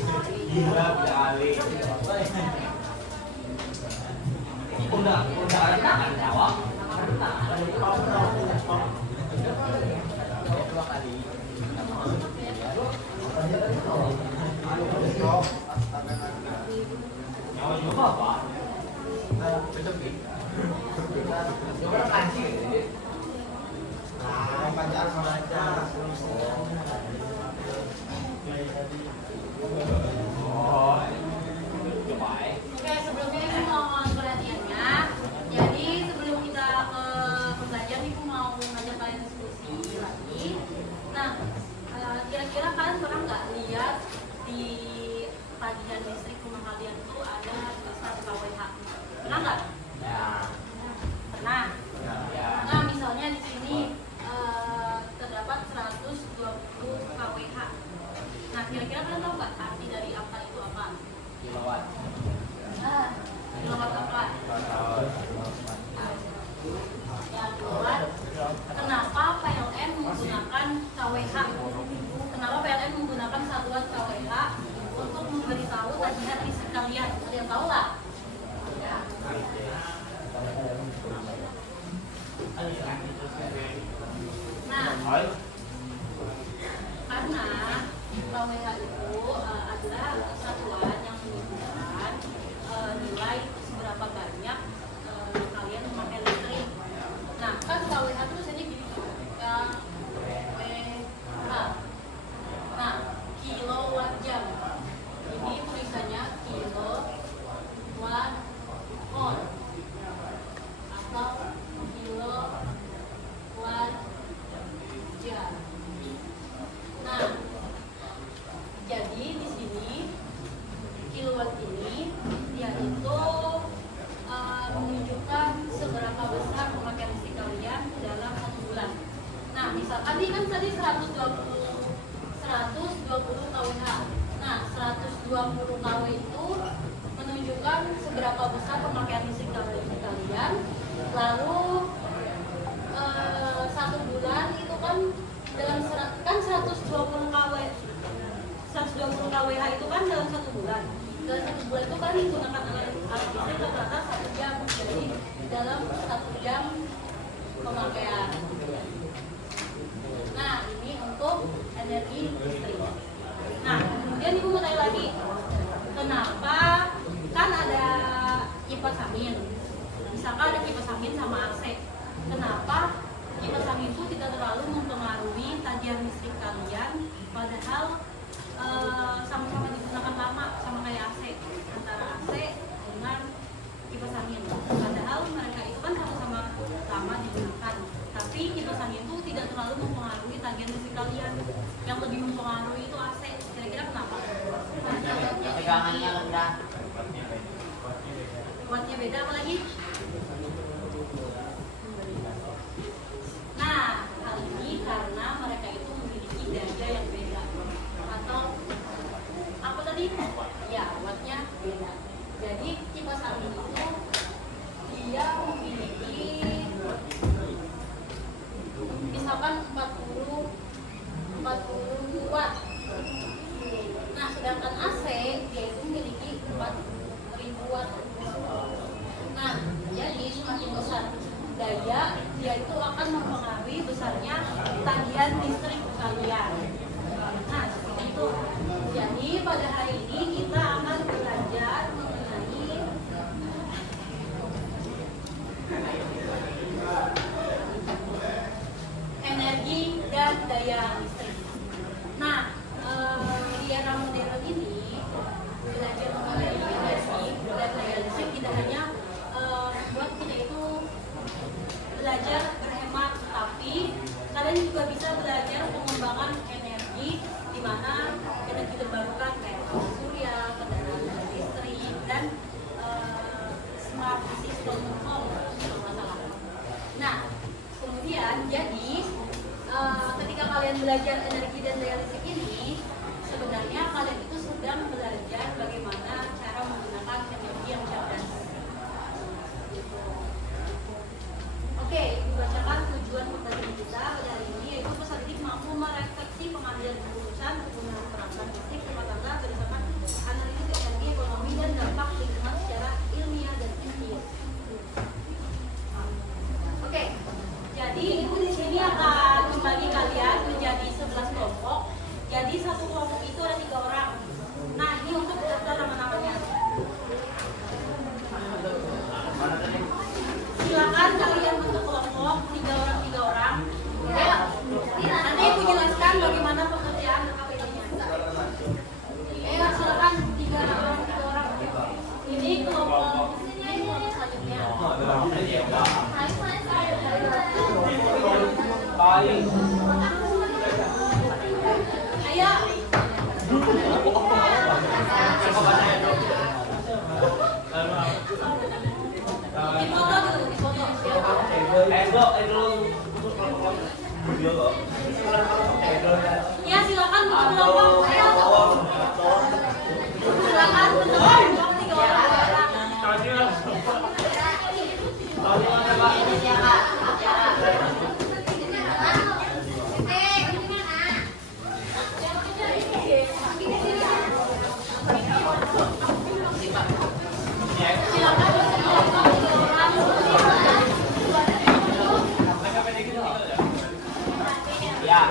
Gila kali. Udah ada kan jawab. Dua kali. Nyawa juga apa? Betul nih. Coba kancing. Panjang sama aja. Oke, sebelumnya ibu mohon perhatiannya. Jadi sebelum kita ke pembelajaran, ibu mau ngajak kalian diskusi lagi. Nah, kira-kira kalian pernah nggak lihat di tagihan listrik rumah kalian itu ada tulisan KWH? Pernah nggak? Ya. Pernah. Ya. Nah, misalnya di sini terdapat 120 KWH. Nah, kira-kira kalian tahu nggak arti dari angka itu apa? Kilowatt. Kilowatt apa? Ya, kilowatt. Kenapa PLN menggunakan KWH? Kenapa PLN menggunakan satuan KWH untuk memberitahu tagihan listrik kalian? Ada yang tahu nggak? Nah, karena KWH itu adalah satuan yang menunjukkan nilai seberapa banyak kalian memakai listrik. Nah, kan KWH itu biasanya gini tuh, KWH. Nah, kilowatt jam. Ini tulisannya kilowatt hour atau kilowatt jam. Nah, jadi di sini kilowatt ini dia itu menunjukkan seberapa besar pemakaian listrik kalian dalam satu bulan. Nah, misalkan ini kan tadi 120 kWh. Nah, 120 kW itu menunjukkan seberapa besar pemakaian listrik kalian. Lalu satu bulan itu kan dalam 120 kW 120 kWh itu kan dalam satu bulan. Dalam satu bulan itu kan digunakan alat listrik rata-rata 1 jam. Jadi dalam 1 jam pemakaian. Nah, ini untuk energi listrik. Nah, kemudian ibu mau tanya lagi, kenapa kan ada kipas angin? Misalkan ada kipas angin sama AC. Kenapa kipas angin itu tidak terlalu mempengaruhi tagihan listrik kalian, padahal sama-sama digunakan lama, sama kayak AC, antara AC dengan kipas angin. Padahal mereka itu kan sama-sama lama digunakan, tapi kipas angin itu tidak terlalu mempengaruhi tagihan listrik kalian. Yang lebih mempengaruhi itu AC. Kira-kira kenapa? Tegangannya rendah. Wattnya beda apa lagi? Nah, hal ini karena mereka itu memiliki daya yang beda. Atau apa tadi? Ya, wattnya beda. Jadi kipas angin itu dia memiliki misalkan 40 watt. Nah, sedangkan AC dia itu memiliki 4000 watt. Nah, jadi semakin besar daya, dia itu akan mempengaruhi besarnya tagihan listrik kalian. Nah, seperti itu. Jadi pada hari ini kita akan belajar mengenai energi dan daya listrik. Nah, di era modern ini belajar mengenai energi dan daya listrik tidak hanya buat kita itu belajar berhemat, tapi kalian juga bisa belajar pengembangan energi, di mana energi terbarukan kayak surya, kendaraan listrik, dan smart system home kalau nggak salah. Nah, kemudian jadi ketika kalian belajar energi dan daya listrik ini, sebenarnya kalian itu sedang belajar bagaimana cara menggunakan energi yang cerdas. Oke, dibacakan tujuan pembelajaran kita pada hari ini, yaitu peserta didik mampu merefleksi pengambilan keputusan penggunaan perangkat listrik rumah tangga berdasarkan Ya silakan untuk kelompok. Silakan untuk kelompok 3 orang. Silakan untuk kelompok 3 orang. Ya.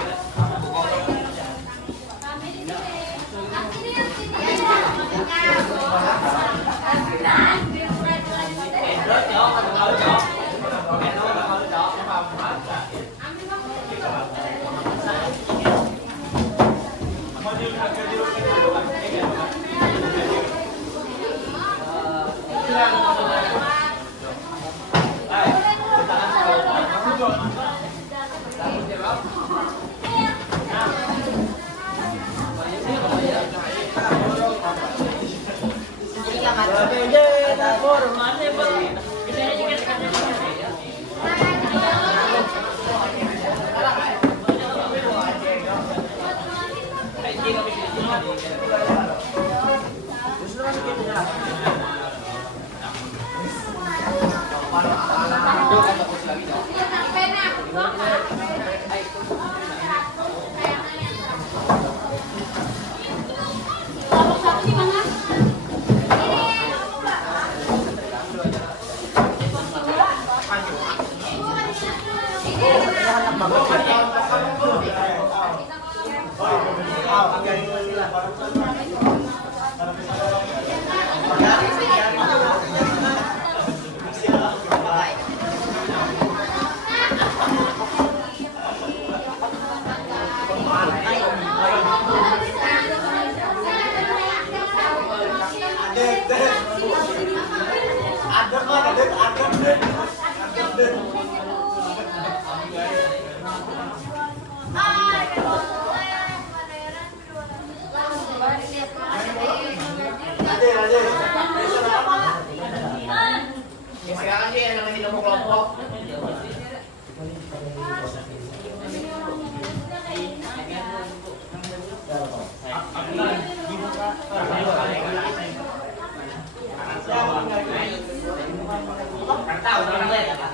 Kelompok 1 di mana? Sekarang sih yang namanya nomor kelompok. Kan tahu orang lain ya Pak.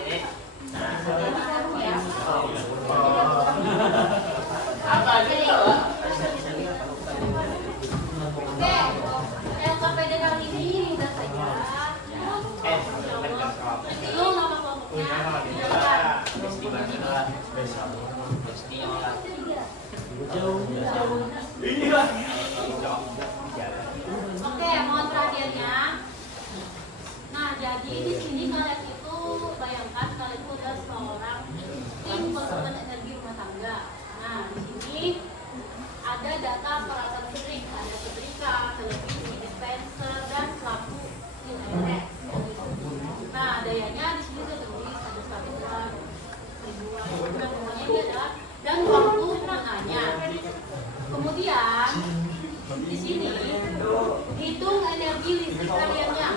Apa gitu? Oke, LKPD kali ini mudah saja. Itu nama kelompoknya. Oke, mohon perhatiannya. Nah, jadi di sini kalian itu bayangkan kalian itu adalah seorang tim konsultan energi rumah tangga. Nah, di sini ada data peralatan listrik, ada setrika, televisi, dispenser, dan lampu internet. Nah, dayanya di sini sudah tertulis ada 100-an, 1000-an, dan semuanya ini adalah dan waktu penggunaannya. Kemudian di sini hitung energi listrik kaliannya.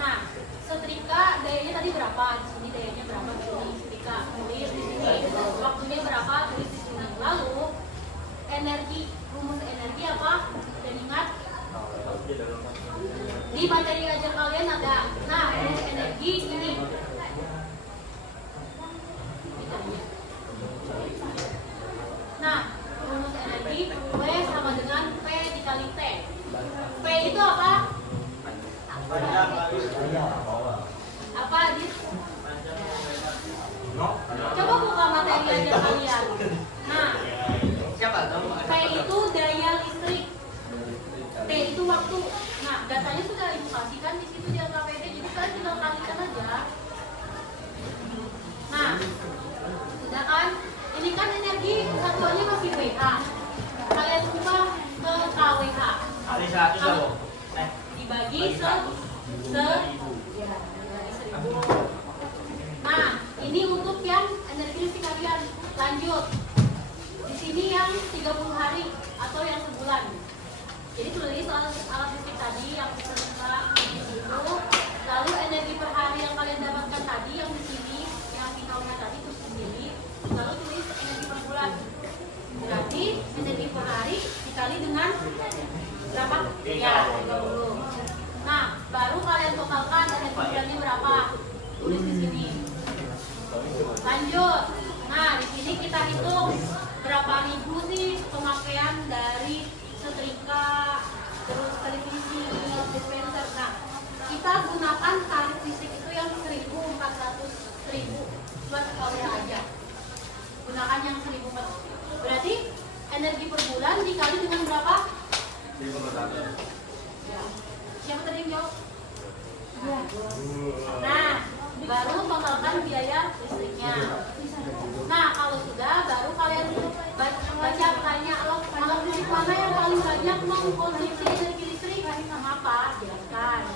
Nah, setrika dayanya tadi berapa? Di sini dayanya berapa? Di sini setrika tulis di sini. Waktunya berapa? Tulis di sini. Lalu energi, rumus energi apa? Dan ingat di materi ajar kalian ada. Nah, rumus energi ini. Nah, rumus energi W sama dengan P dikali T. P itu apa? Apa, Adit? Coba buka materi ajar kalian. Nah, P itu daya listrik, T itu waktu. Nah, datanya sudah diindikasikan di situ di LKPD, jadi kalian tinggal kalikan aja. Nah, sudah kan? Ini kan energi satuannya masih WH. Kalian ubah ke kWh. Dibagi dibagi 1000. Nah, ini untuk yang energi listrik kalian. Lanjut. Di sini yang 30 hari atau yang sebulan. Jadi tulis alat listrik tadi yang terbuka di situ. Lalu energi per hari yang kalian dapatkan tadi yang di sini, yang finalnya tadi tulis sendiri. Lalu tulis energi energi per hari dikali dengan berapa? Ya, 30. Nah, baru kalian totalkan energi bulannya berapa? Tulis di sini. Lanjut. Nah, di sini kita hitung berapa ribu sih pemakaian dari setrika, terus televisi, dispenser. Nah, kita gunakan tarif listrik itu yang 1.400 buat KWH aja. Gunakan yang 1.400. Berarti energi per bulan dikali dengan berapa? 1.400. Siapa tadi yang jawab? Nah, baru totalkan biaya listriknya. Nah, kalau sudah, baru kalian baca pertanyaan, alat listrik mana yang paling banyak mengkonsumsi energi listrik? Mengapa? Jelaskan.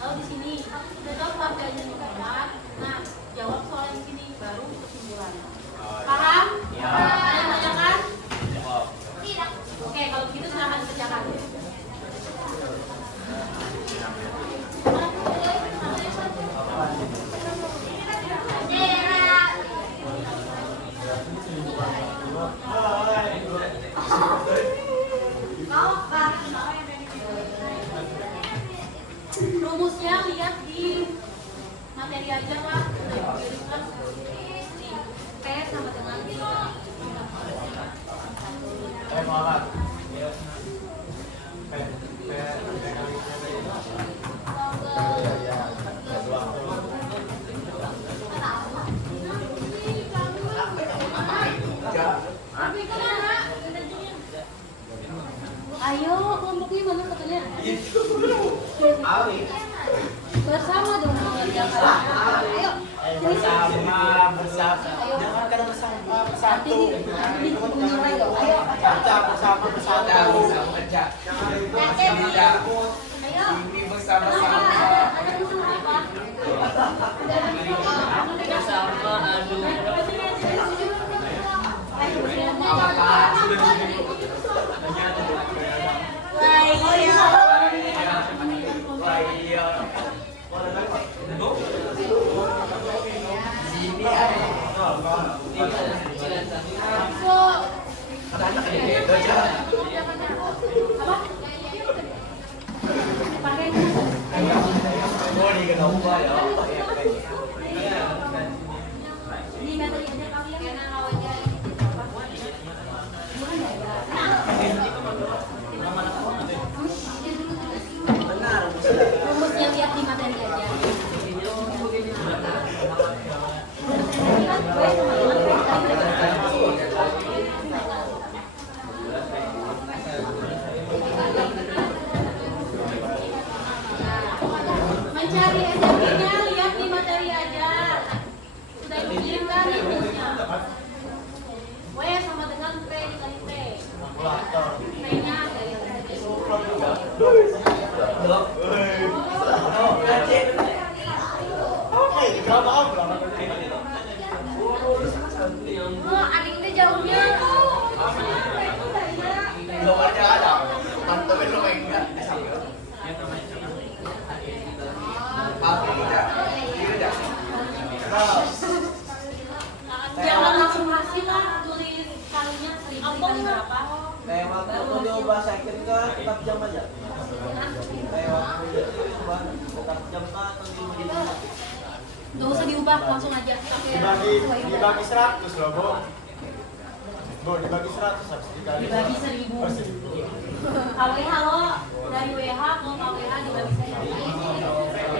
Lalu di sini sudah tahu harganya banyak. Nah, jawab soal yang sini baru kesimpulan. Paham? Ya. Ada yang tanyakan? Tidak. Oke, kalau begitu silahkan dikerjakan. Rumusnya lihat di materi aja lah. P sama dengan ayo, kelompoknya mana katanya? Bersama dong mengerjakan. Ayo. Bersama. Jangan bersama bersatu. Mulai dong. Ayo. Bersama bersatu. kerja. Ayo. Ini bersama-sama. Ada usul apa? Bersama aduh. Ini materi aja kalian. Rumusnya lihat di materi aja. Mencari energinya lihat di materi aja. Sudah dikirim kan rumusnya? W sama dengan P dikali T. P-nya dari adik itu jauhnya. Nomornya ada. Mantapin lo enggak? Jangan langsung hasil lah, tulis kalinya 1.000 dikali berapa. Kayak waktu itu coba sakit kan tetap jam aja. Kayak waktu itu coba tetap jam atau di Gak usah diubah, langsung aja. Dibagi 100 loh, Bu. Bu, dibagi 100 harus dikali. Dibagi 1.000. Oh, 1.000. KWH lo dari WH ke KWH dibagi 1.000.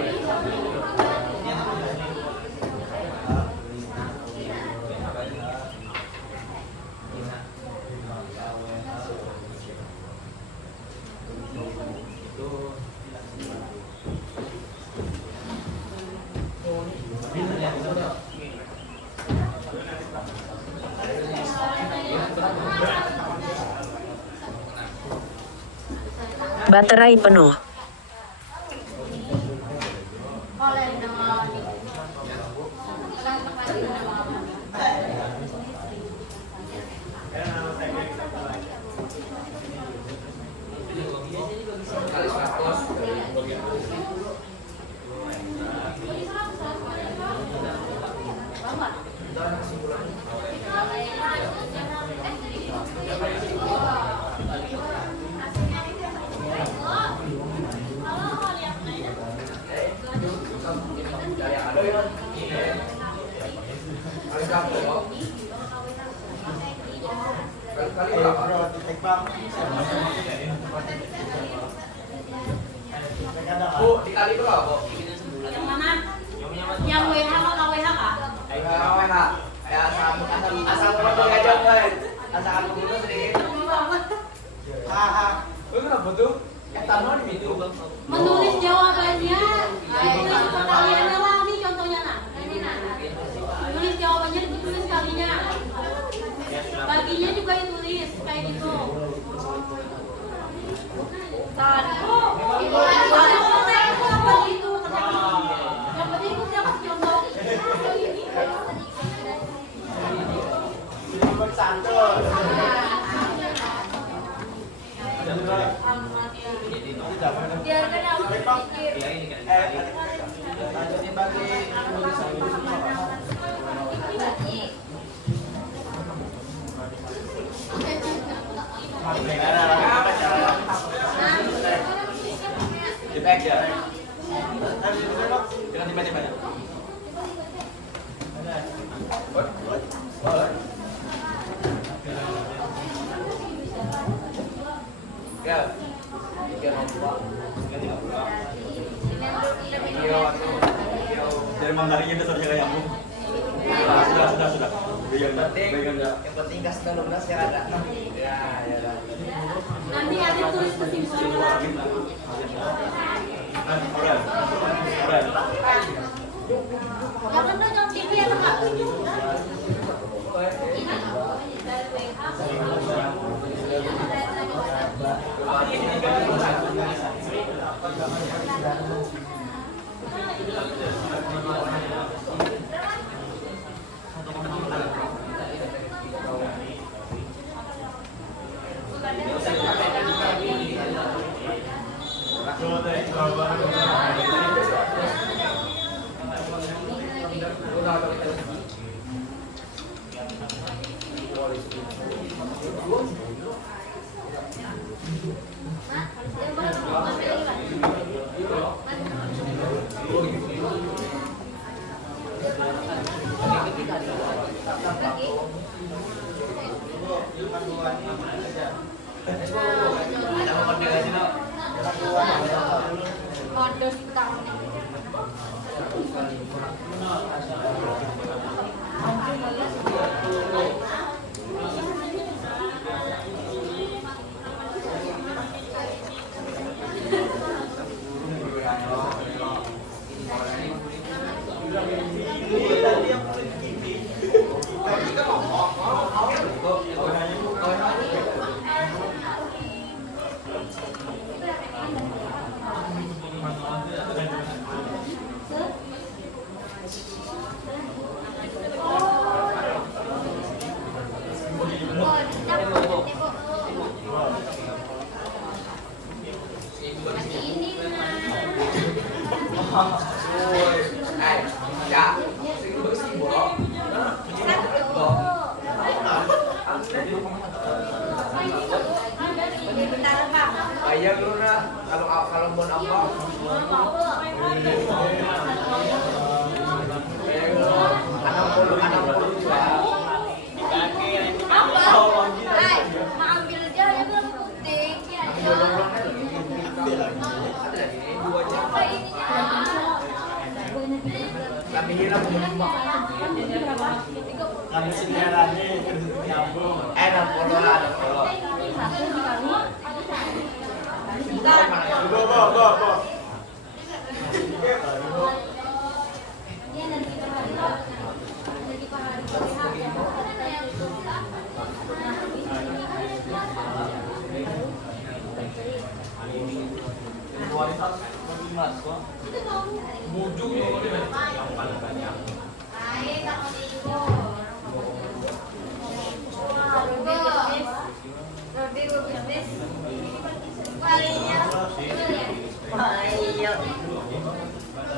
Baterai penuh. ada kan? Bu, dikali berapa, Bu? Yang mana? Yang WH kah KWH kah? WH. Ya, asal ngomong aja, guys. Asal aku dulu sedikit. Haha. Kenapa tuh? Etanol itu. Menulis jawabannya. Tulis pertanyaannya lah nih contohnya nah. Tulis jawabannya ditulis kalinya. Baginya juga ditulis kayak gitu. Yang penting itu dia kasih contoh. Bang Santo. Biarkan aku pikir. Lanjutin bagi tulisan itu semua, Pak. Di back ya. Jangan dibaca-baca. Ya. 3 Dari Mandarin itu saja yang bu. Sudah. yang penting gas dulu ya ada. Ya, ya dah. Nanti ada tulis kesimpulannya. Jangan dong, jangan TV ya Kak. Modus utang. Ayah dulu nah, kalau mau apa? Anak puluh juga. Apa? Mau ambil aja ya belum penting. Apa ininya? Kami hilang rumah. Kami sendirannya nyambung. 60 lah, 60. Bo.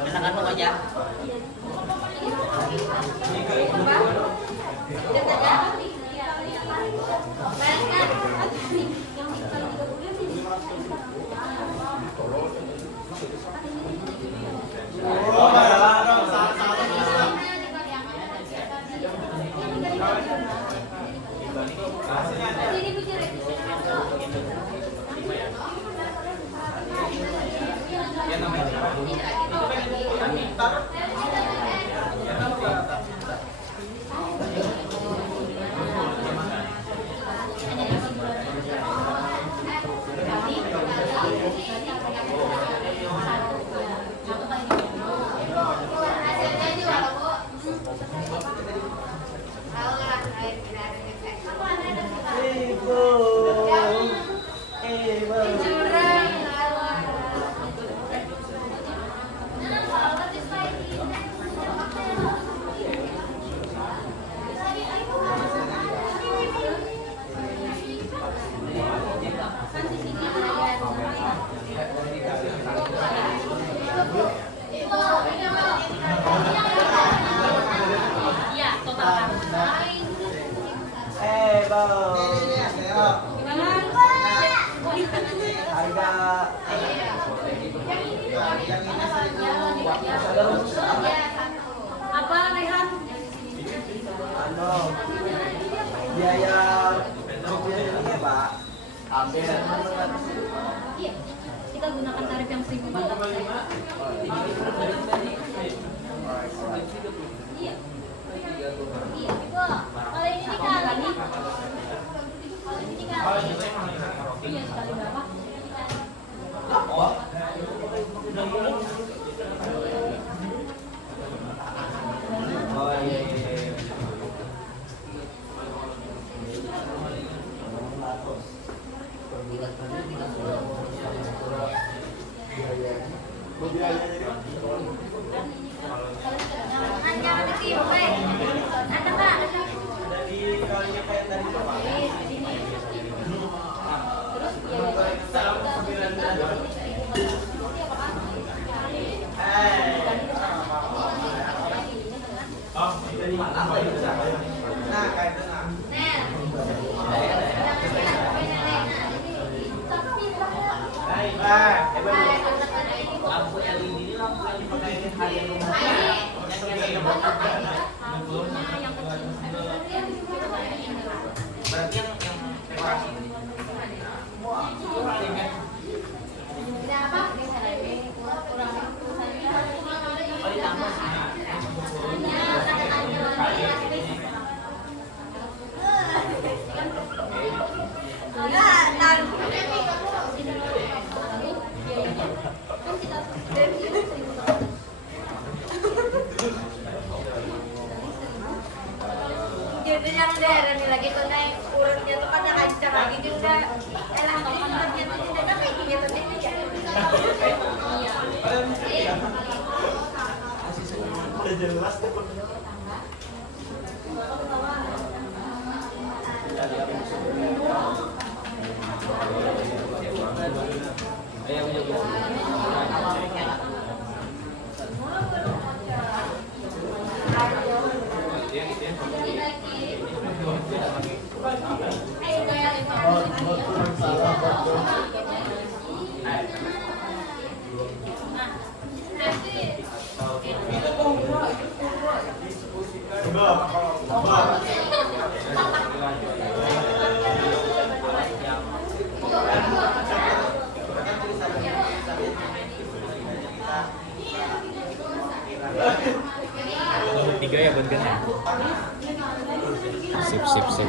Enakan mau aja. Ya namanya Iya, totalkan. Bang. Gimana? Harga Apa, Rehan? ano biaya mobil ini Pak. Hampir. Iya, kita gunakan tarif yang 1.000 Iya. Iya. Kalau ini dikali. Kalau ini dikali. Iya, sekali berapa? Oh iya. Jangan ditiup, ada Pak. Dari kalinya kayak tadi tuh, Pak. Nah, kayak itu nah. Lampu LED ini lampu yang dipakai harian rumah. Berarti yang dekorasi ini. Jadi yang daerah ini lagi tuh naik urutnya tuh kan lancar lagi juga. Elah urutnya tuh udah kayak gitu deh ya. Udah jelas tuh. Tiga ya buat kan? Sip sip sip.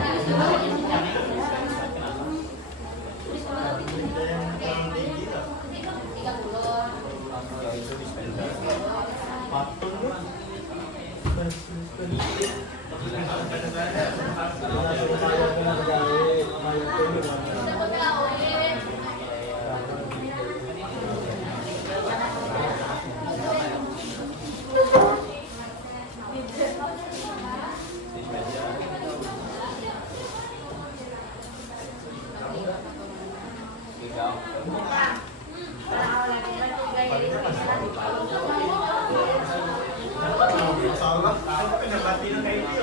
Masalah, aku pindah batin kayak ini.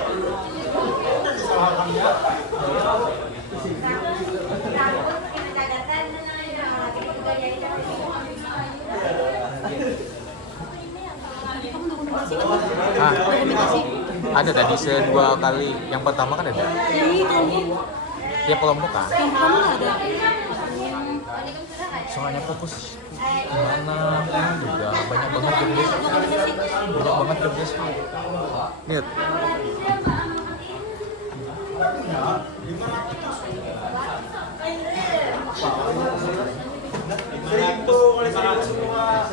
Jadi salah kami ya. Ah, ada tadi sedua kali. Yang pertama kan ada. Tiap kelompok kan. Soalnya fokus kemana juga banyak banget job desk. Banyak banget job desk. Lihat. Seribu kali seribu semua.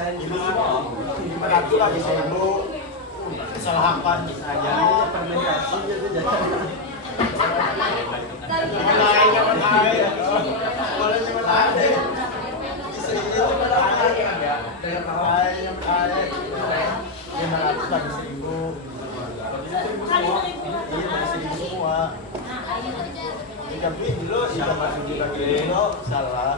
Berarti lagi seribu. Kesalahan aja. Salah.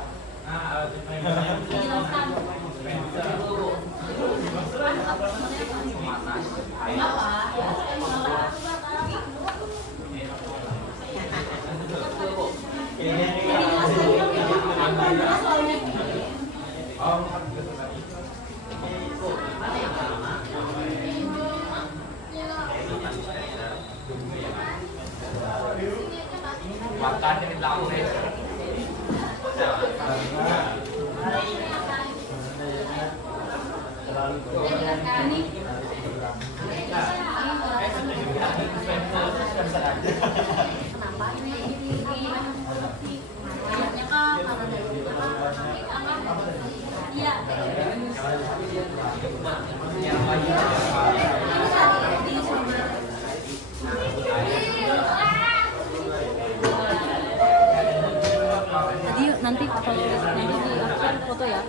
Makan di belakang. Kenapa ini kayaknya kan iya. Jadi nanti kalau nanti di upload foto ya.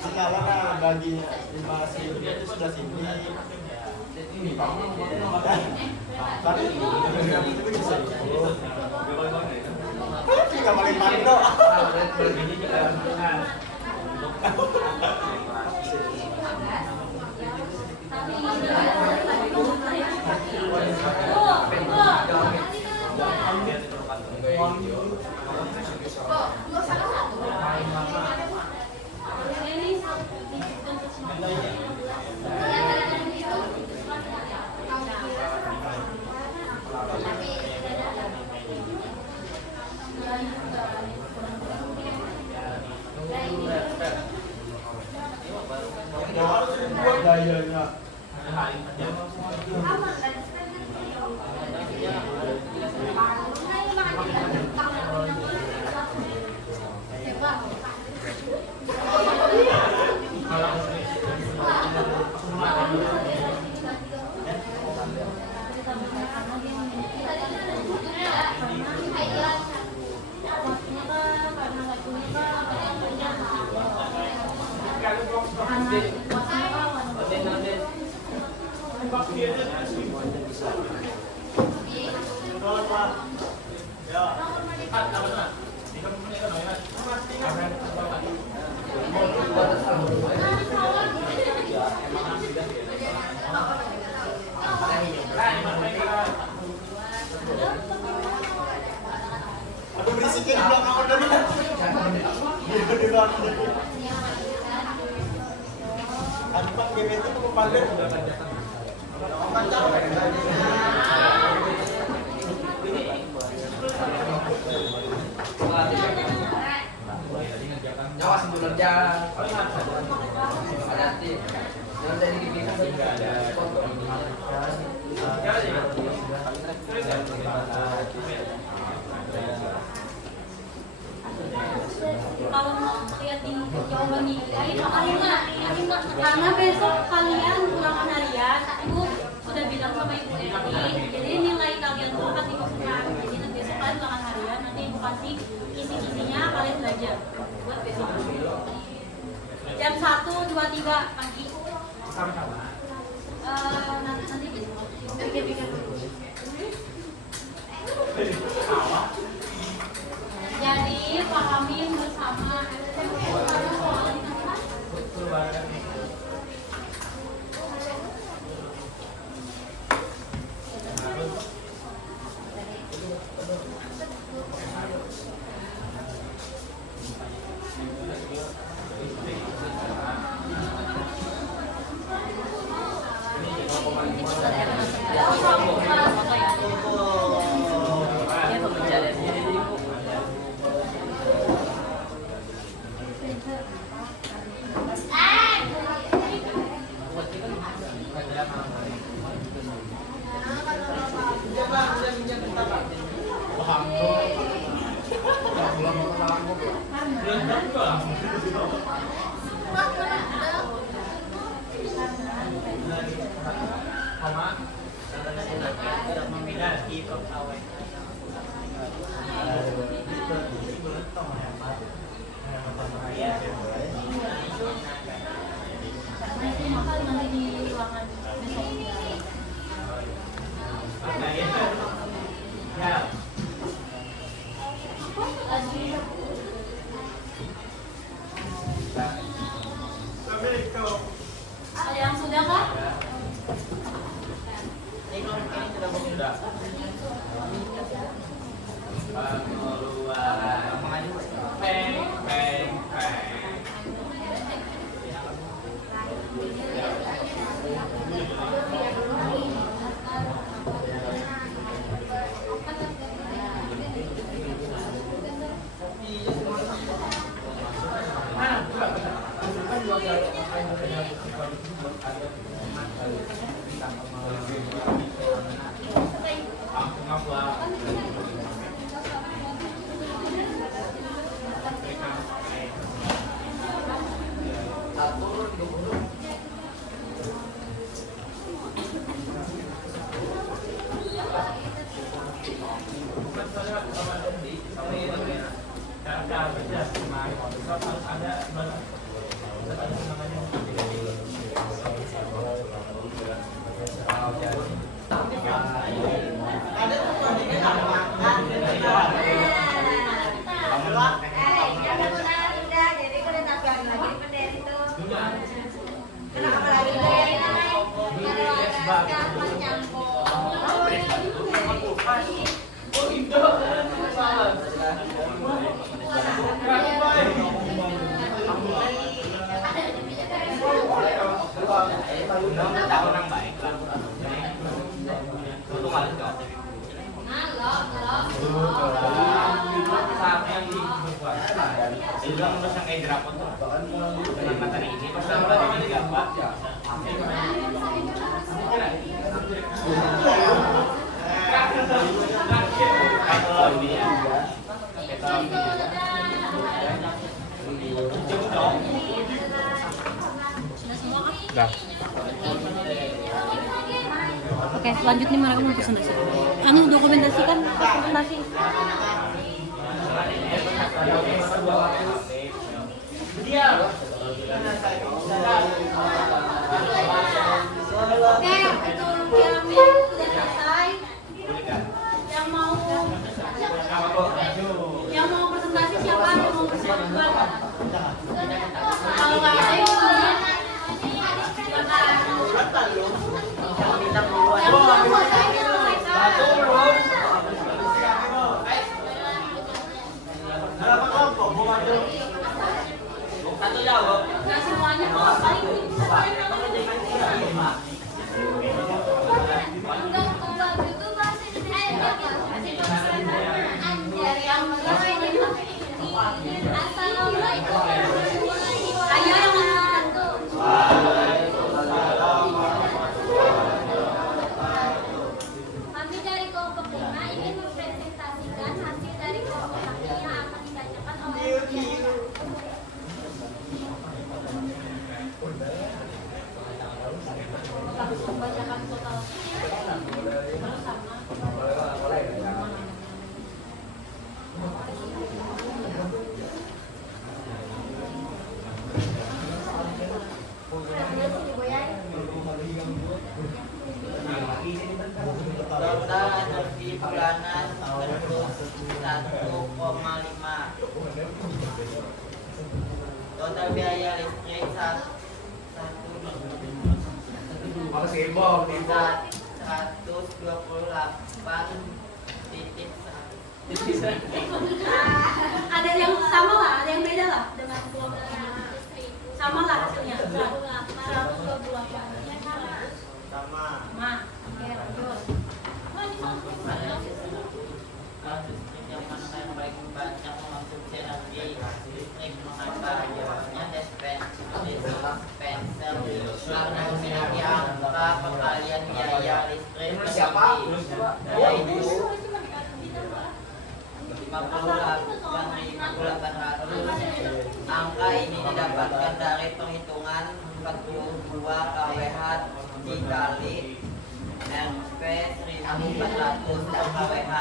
Sekarang bagi 5.000 itu sudah sini. Tapi itu bisa tinggal pakai mando. Harus dibuat gayanya. Aduh berisikin di belakang order ya. Di belakang. Aduh Pak, GBT mau pamer. Awas itu kerja. Hati-hati. Jangan jadi gini kan. kalau mau lihat di jawaban di lain karena besok kalian ulangan harian ibu sudah bilang sama ibu Eti, jadi nilai kalian tuh akan dimasukkan. Jadi nanti besok kalian ulangan harian, nanti ibu kasih kisi-kisinya, kalian belajar buat besok. Jam 1, 2, 3 pagi. Nanti pikir-pikir dulu. Jadi pahamin bersama. Ada yang sudah kah? Dah. Oke, selanjutnya mana kamu presentasi? Anu dokumentasikan presentasi. Oke, itu yang sudah selesai. Yang mau presentasi siapa? Yang mau presentasi? Kalau nggak ada yang kemudian semuanya kok ayo yang Kami dari kelompok 5 ingin mempresentasikan hasil dari kelompok kami yang akan dibacakan oleh Total biaya listrik satu Apa sih bom? Tidak. 128.1. Ada yang sama lah, ada yang beda lah dengan sama lah hasilnya. 128. Sama. Sama. Oke, lanjut. Listrik yang mana yang baik membaca mengonsumsi energi listrik mengapa jawabannya dispenser karena memiliki angka pengalian biaya listrik Siapa? yaitu 58.800. Angka ini didapatkan dari perhitungan 42 kWh dikali Rp 1.400 per kWh.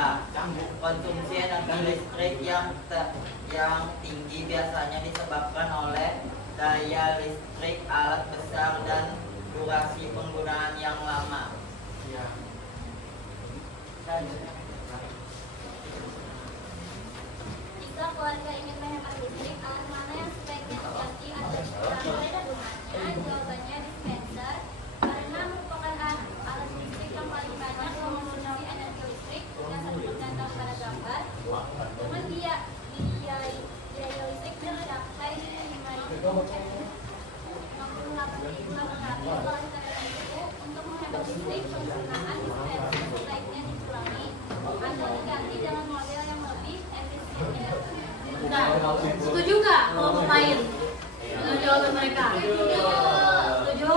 Konsumsi energi listrik yang tinggi biasanya disebabkan oleh daya listrik alat besar dan durasi penggunaan yang lama. Jika keluarga ingin menghemat listrik, alat mana yang sebaiknya diganti atau dikurangi penggunaannya? Jawabannya dispenser, karena merupakan alat listrik yang paling banyak mengonsumsi energi listrik berdasarkan data pada gambar. Dengan biaya listrik mencapai 68.600 untuk menghemat listrik, penggunaan dispenser sebaiknya dikurangi atau diganti dengan model yang lebih efisien. Nah, setuju nggak kelompok lain dengan jawaban mereka? Setuju?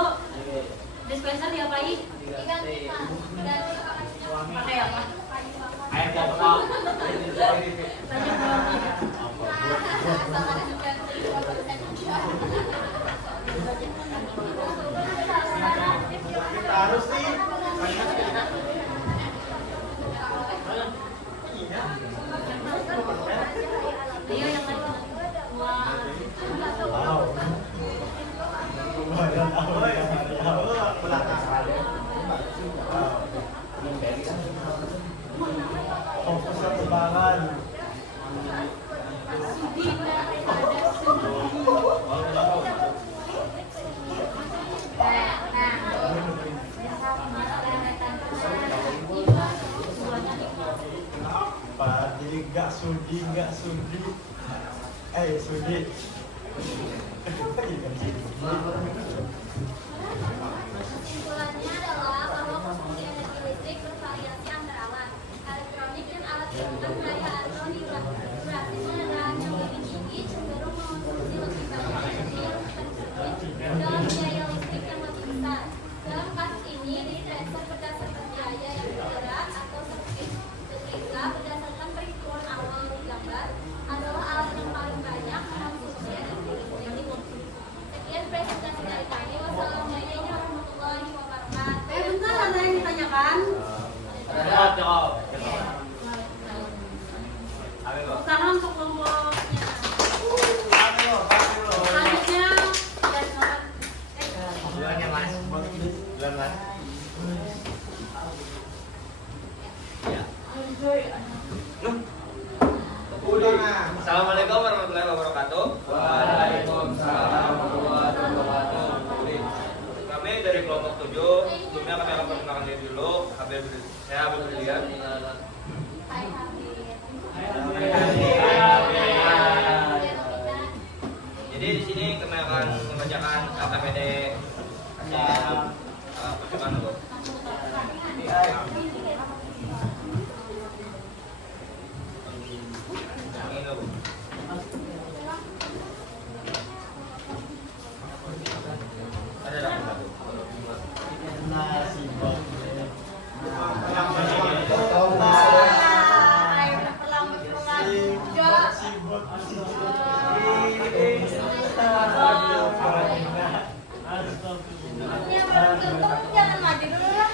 Dispenser diapain? Diganti Pak. Dan Pakai apa? Air botol. Banyak banget. asalkan diganti 2% aja. Kita harus sih. Ayo yang lain. Wah. Fokus sa tubangan. Jadi nggak sudi. Sudi. Kesimpulannya adalah bahwa konsumsi energi listrik bervariasi antar alat elektronik dan alat hitungan daya atau durasi penggunaan yang lebih tinggi cenderung mengonsumsi lebih banyak energi yang tersebut dalam biaya listrik yang lebih besar. Dalam kasus ini, dispenser berdasarkan biaya yang bergerak atau setrika berdasarkan perhitungan awal di gambar adalah alat yang paling banyak mengonsumsi energi listrik. Sekian presentasi dari kami. Wassalamualaikum warahmatullahi wabarakatuh. Bentar, ada yang ditanyakan? Tepuk tangan untuk kelompoknya. Selanjutnya dari nomor Duluannya Mas. Duluan Mas. Assalamualaikum warahmatullahi wabarakatuh. Waalaikumsalam warahmatullahi wabarakatuh. Kami dari kelompok 7. Sebelumnya kami akan perkenalkan diri dulu. Saya Habib Brilian. Hai Habib. Jadi di sini kami akan membacakan KPPD percobaan Bu. Ini Bu. Ada dapat Bu. Nasi bom. Yang belum tutup jangan mandi dulu lah.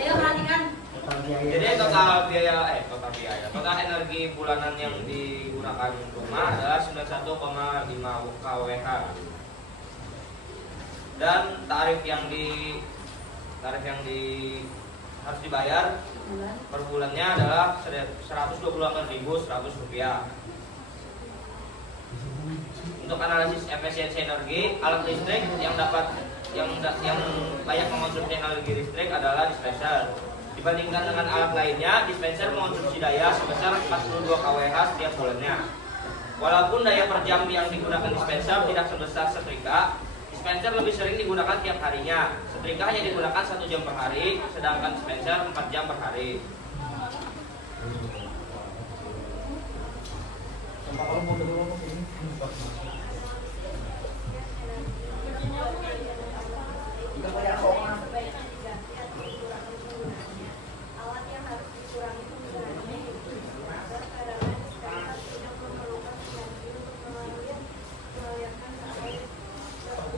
Ayo perhatikan. Jadi total energi bulanan yang digunakan rumah adalah 91,5 kWh. Dan tarif yang harus dibayar bulan? Per bulannya adalah 128.100 rupiah. Untuk analisis efisiensi energi, alat listrik yang banyak mengonsumsi energi listrik adalah dispenser. Dibandingkan dengan alat lainnya, dispenser mengonsumsi daya sebesar 42 kWh setiap bulannya. Walaupun daya per jam yang digunakan dispenser tidak sebesar setrika, dispenser lebih sering digunakan tiap harinya. Setrika hanya digunakan 1 jam per hari, sedangkan dispenser 4 jam per hari. Alat yang harus dikurangi penggunaannya itu agar cadangan dispenser tidak memerlukan energi untuk mengalirkan air dalam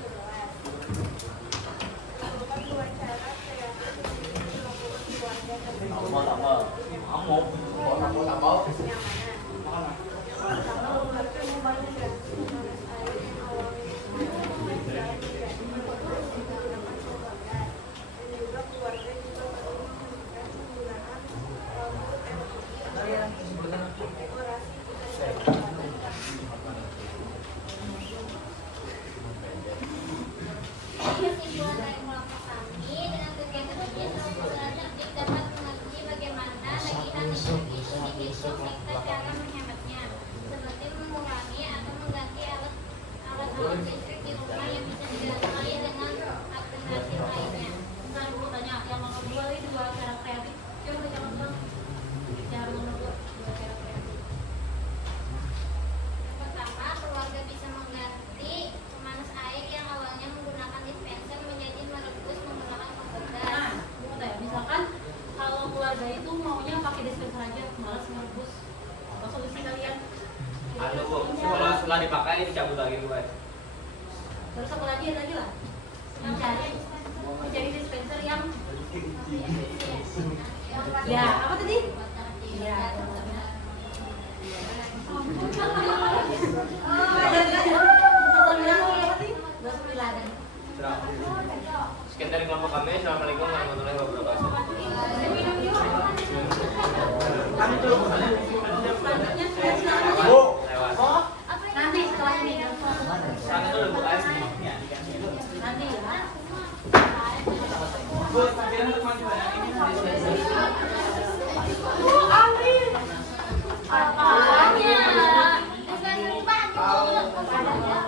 gelas. Lakukan dua cara kreatif untuk melakukan keluarga dan kenyamanan. Yang pertama, mengeluarkan pemanas air yang awalnya tidak menggunakan pembakar. Dan juga keluarga juga perlu menghentikan penggunaan lampu energi dekorasi Kesimpulan dari kelompok kami, dengan kegiatan ujian penggunaan cerdik dapat mengerti bagaimana tagihan listrik itu dihitung serta cara menghematnya, seperti mengurangi atau mengganti alat listrik di rumah yang bisa diganti dengan alternatif lainnya. Saya dulu tanya, yang nomor 2 ini 2 cara kreatif. Coba jangan bang. Cara nomor 2 cara kreatif. Yang pertama, keluarga bisa mengganti pemanas air yang awalnya menggunakan dispenser menjadi merebus menggunakan kompor gas. Nah, misalkan kalau keluarga itu maunya pakai dispenser aja, malas merebus. Apa solusi kalian? Anu Bu, setelah dipakai dicabut lagi Bu. Terus apa lagi lah? Mencari dispenser yang ya apa tadi? Ya. Sekian dari kelompok kami. Assalamualaikum warahmatullahi wabarakatuh. Bu, Nanti setelah ini. Sana dulu Bu. Nanti ya. Apanya? Dispenser banyak.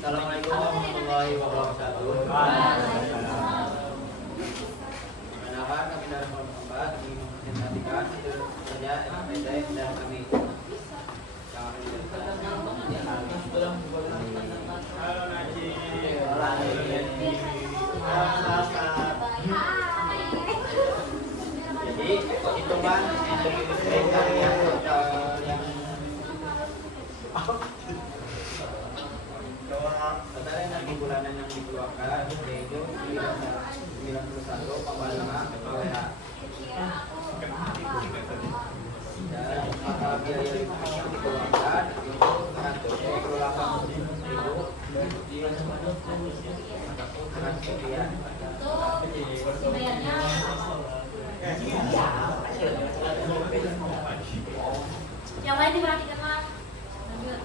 Assalamualaikum warahmatullahi wabarakatuh. Perkenalkan, kami dari kelompok 4 ingin mempresentasikan hasil kerja MPD dan kami yang akan dijelaskan. halo Najib. Jadi hitungan energi listrik harian total energi bulanan yang dikeluarkan yaitu 91,5 kWh. Dan total biaya listrik yang dikeluarkan itu 128.100 rupiah. Bayarnya yang lain diperhatikan lah. Lanjut.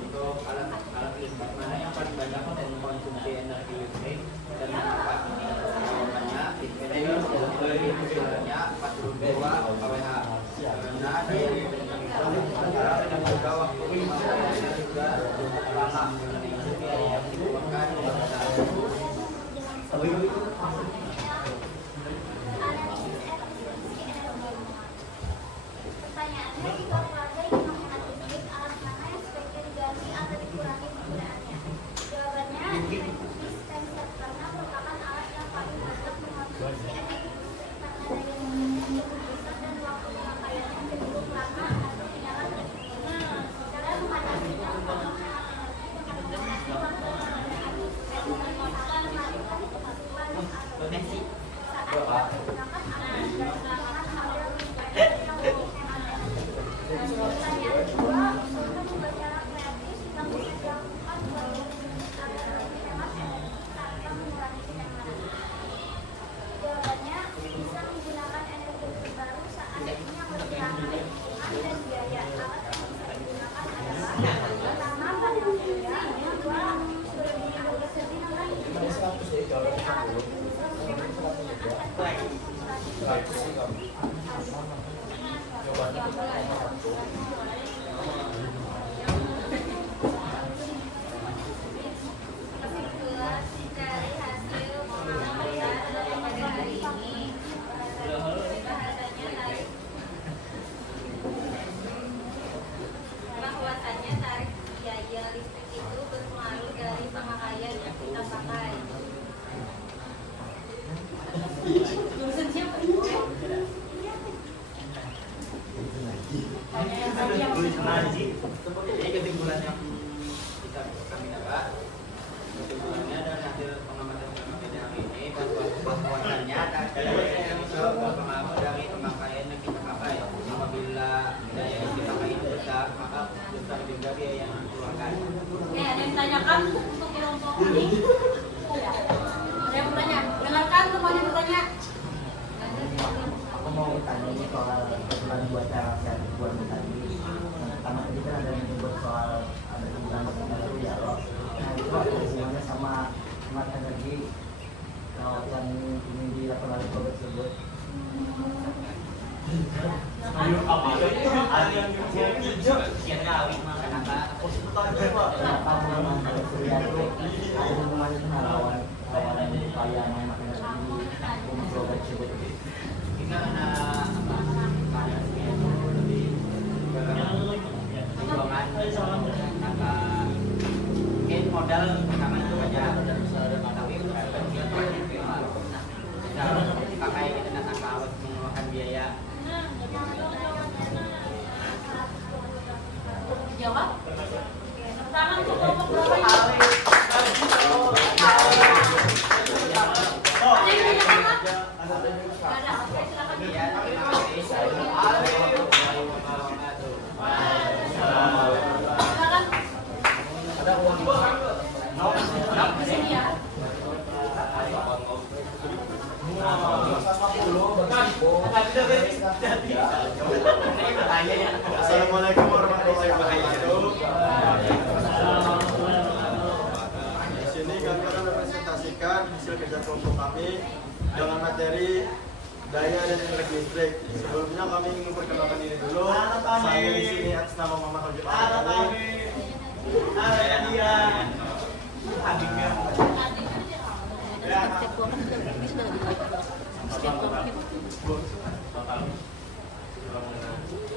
Untuk alat listrik mana yang paling banyak mengkonsumsi energi listrik dan mengapa? Jawabannya dispensernya 42 kWh karena daya listrik dan juga waktu pemakaiannya juga lama mengikuti biaya yang dikeluarkan Pertanyaannya, jika keluarga ingin menghemat listrik, alat mana yang sebaiknya diganti atau dikurangi penggunaannya? Jawabannya, dispenser karena merupakan alat yang paling banyak mengonsumsi energi listrik karena daya listriknya cukup besar dan waktu pemakaiannya cenderung lama atau tidak listrik. Cara mengatasinya untuk menghemat energi dengan menggunakan waktu penggunaan dispenser akan melakukan kemampuan atau saat menggunakan alat Jangan ada listrik yang menghemat energi. Pertanyaan kedua, usahakan membuat cara kreatif yang bisa dilakukan buat agar lebih hemat energi tanpa mengurangi kenyamanan. Jawabannya, bisa menggunakan energi terbaru saat ini yang lebih ramah lingkungan dan biaya. Alat yang bisa digunakan adalah pertama panel surya, kedua sumber energi terbarukan. Jadi alat ini bisa menghemat penggunaan Kesimpulan dari hasil pemantauan pada hari ini, bahwasannya tarif biaya listrik itu berpengaruh dari pemakaian yang kita pakai. Jurusan siapa? Jadi kesimpulan yang kita kami dapat, kesimpulannya dan hasil pengamatan kami pada hari ini bahwasannya berpengaruh dari pemakaian yang kita pakai. Apabila daya yang dipakai itu besar, maka besar juga biaya yang dikeluarkan. Oke, ada yang ditanyakan untuk kelompok ini? Ada yang bertanya? Dengarkan semuanya bertanya. Aku mau tanya ini soal kebetulan buat cara kreatif buat tadi. Pertama tadi kan ada yang menyebut soal ada penggunaan energi ya loh. Nah itu apa hubungannya sama hemat energi yang ini dilakukan oleh Bapak tersebut? Kenapa penggunaan panel surya itu ada hubungannya dengan lawan upaya menghemat energi untuk Bapak tersebut? Karena panasnya itu lebih dorongan apa mungkin modal pertama itu aja tapi bisa dipakai gitu nah tanpa harus mengeluarkan biaya. Jawab. Tangan untuk kelompok berapa ini? Ada yang ditanyakan? Nggak ada. Oke, silakan. Ya, terima kasih. Assalamualaikum warahmatullahi wabarakatuh. Silakan. Di sini ya. Assalamualaikum warahmatullahi wabarakatuh. Di sini kami akan mempresentasikan hasil kerja kelompok kami dengan materi daya dan energi listrik. Sebelumnya kami ingin memperkenalkan diri dulu. Saya di sini atas nama Muhammad Habib Al-Fatih.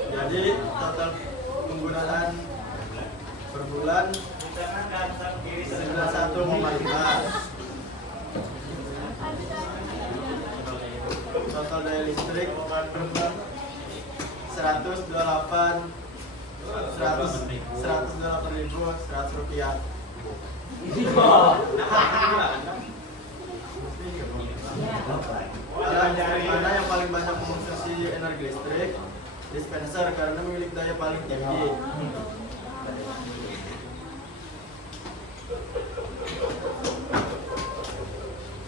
Jadi total penggunaan per bulan 91,5. Total daya listrik 128.100 rupiah. Mana yang paling banyak mengonsumsi energi listrik? Dispenser karena memiliki daya paling tinggi.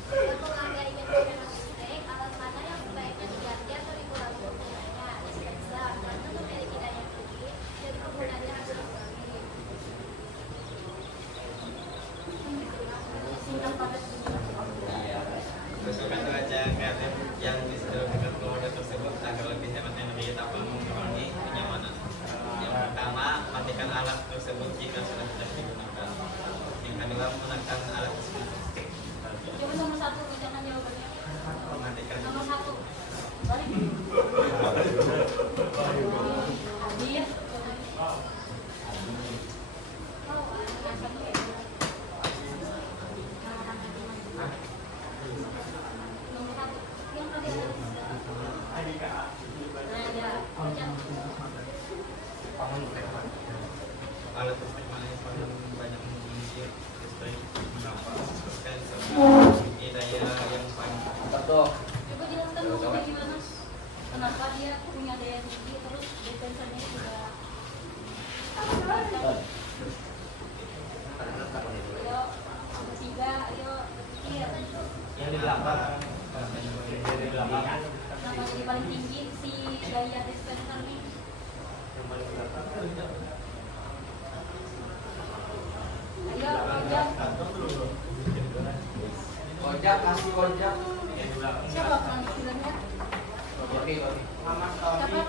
Keuntungan dari manajemen listrik, alat mana yang sebaiknya diganti atau dikurangi penggunaannya? Dispenser, karena memiliki daya tinggi dan penggunaannya harus dikurangi. Singkat padat. Berdasarkan cuaca kreatif yang disediakan keluarga tersebut agar lebih hemat energi tanpa mengurangi kenyamanan. Yang pertama, matikan alat tersebut jika sudah tidak digunakan. Yang kedua, menggunakan alat tersebut kenapa dia punya daya tinggi terus defensornya juga ayo bertiga ayo pikir Yang di belakang. Yang di belakang. kenapa jadi paling tinggi si daya dispenser nih. Yang paling belakang. Ayo ojek Ojak, kasih ojak. siapa penampilannya Oke. siapa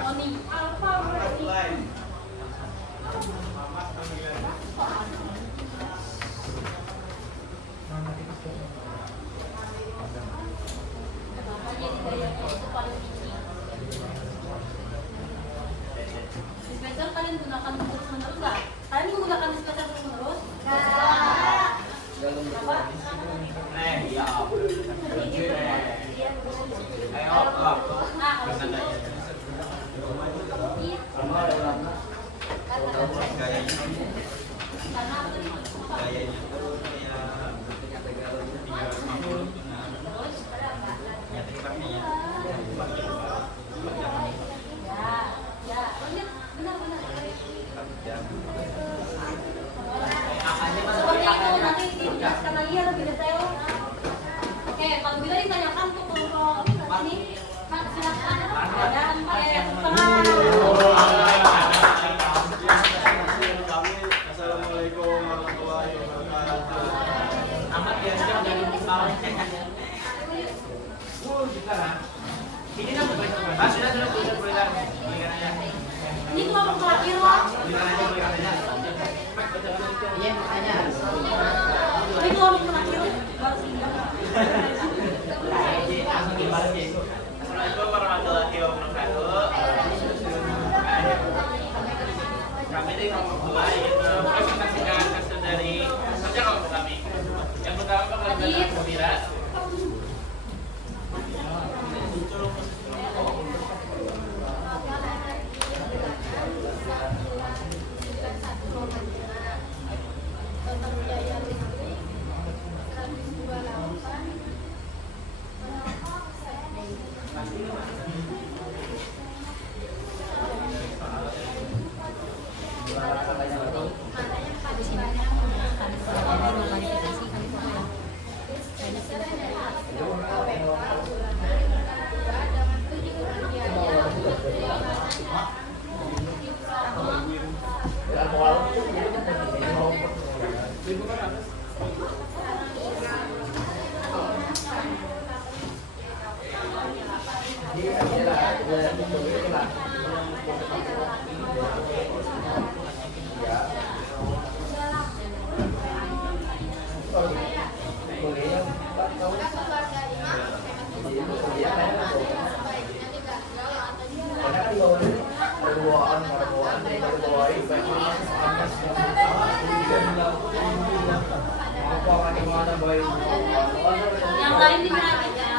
Tony Alpha berarti kenapa jadi dayanya itu paling tinggi. Dispenser kalian gunakan terus menerus nggak? Kalian menggunakan dispenser terus menerus? Kenapa? Ya. Ayo, Nah, kalau gitu, karena apa tadi? Apa? Gayanya tuh kayak 350 Terus? ya teripaknya Ya, benar. Seperti itu nanti dijelaskan lagi ya lebih detail. Oke, kalau bisa ditanyakan untuk kelompok ini, Mas silakan. Dan pakai tangan. Kami assalamualaikum warahmatullahi wabarakatuh. amat ya siap jadi besar. Ini kan boleh. Sudah boleh kan. Belikan aja. Ini kelompok terakhir lah. Belikan aja. iya makanya Ini kelompok terakhir. Baru sini. langsung gimana sih Assalamualaikum warahmatullahi wabarakatuh. Kami dari kelompok 2 ingin mempresentasikan hasil dari kerja kelompok kami. Yang pertama pengambilan gembira. Yang lain diperhatikan.